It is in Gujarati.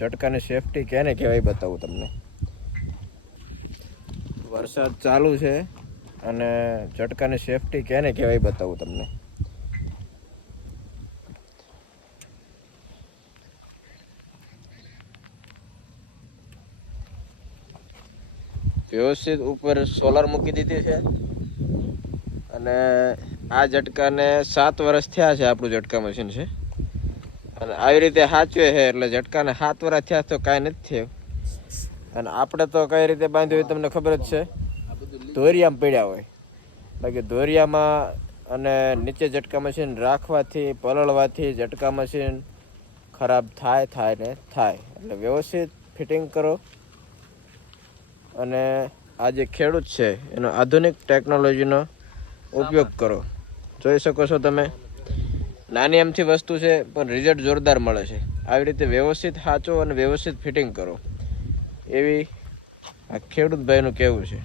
ઝટકાની સેફટી કેને કહેવાય બતાવું તમને. વરસાદ ચાલુ છે અને ઝટકાની સેફટી કેને કહેવાય બતાવું તમને. વ્યવસ્થિત ઉપર સોલાર મૂકી દીધી છે અને આ ઝટકાને 7 વર્ષ થયા છે. આપણું ઝટકા મશીન છે અને આવી રીતે સાચવે છે એટલે ઝટકાને 7 વર્ષ થયા તો કાંઈ નથી થયું. અને આપણે તો કઈ રીતે બાંધ્યું હોય તમને ખબર જ છે, ધોરિયામાં પડ્યા હોય. બાકી ધોરિયામાં અને નીચે ઝટકા મશીન રાખવાથી પલળવાથી ઝટકા મશીન ખરાબ થાય ને થાય. એટલે વ્યવસ્થિત ફિટિંગ કરો અને આ જે ખેડૂત છે એનો આધુનિક ટેકનોલોજીનો ઉપયોગ કરો. જોઈ શકો છો તમે, નાની એમથી વસ્તુ છે પણ રિઝલ્ટ જોરદાર મળે છે. આવી રીતે વ્યવસ્થિત સાચો અને વ્યવસ્થિત ફિટિંગ કરો એવી આ ખેડૂત ભાઈનું કહેવું છે.